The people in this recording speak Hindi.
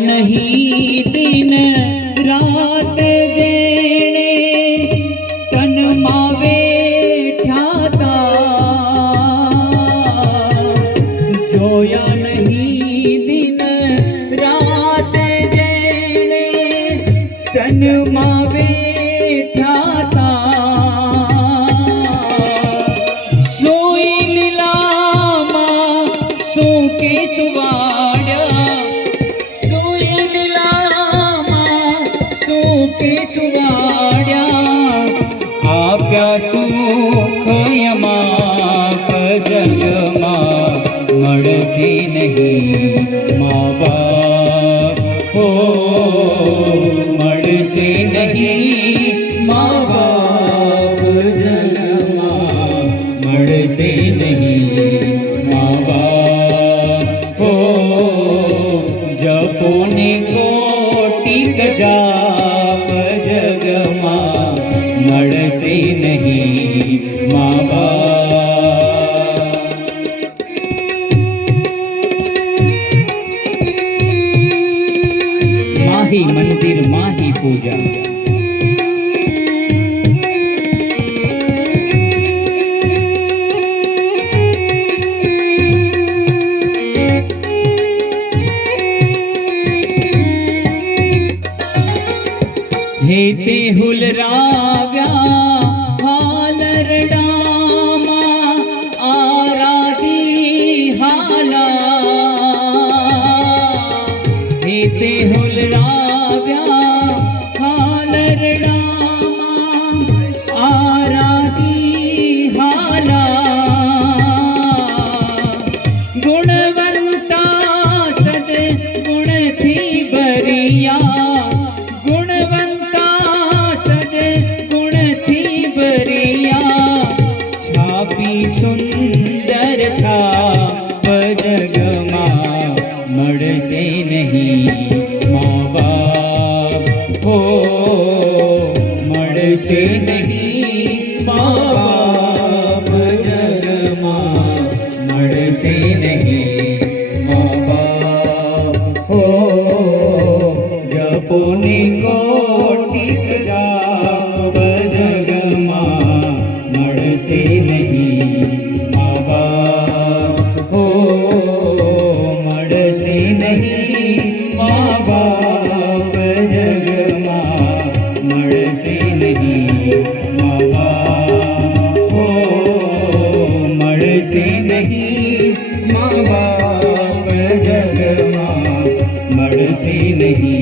नहीं दिन रात जेणे तन मावे ठाता, जोया नहीं दिन रात जेणे तन मावे ठाता। सोई लीलामा सूके सुवाड्या, सोई लीलामा सूके सुवाड्या, आप्या सुख यमाक जगमा मळसे नहीं माँ बाप हो, मळसे नहीं माँ बाप जगमा मळसे नहीं माँ बाप हो। जपोने कोटिक जाप जगमा मळसे नहीं माँ बाप। माही मंदिर माही पूजा, हेते हुलराव्या हालरडामा आराधी हाला, हेते हुलराव्या हालरडामा आराधी हाला। गुणवंता सद गुण थी बरिया, गुणवंता सद गुण थी बरिया, छापी सुंदर छाप जगमा मळसे नहीं माँ बाप हो, मळसे नहीं माँ बाप जगमा मळसे नहीं माँ बाप हो। जपोने कोटिक जाप जगमा मळसे नहीं माँ बाप हो, मळसे नहीं माँ बाप जगमा मळसे नहीं माँ बाप हो, मळसे नहीं माँ बाप जगमा मळसे नहीं।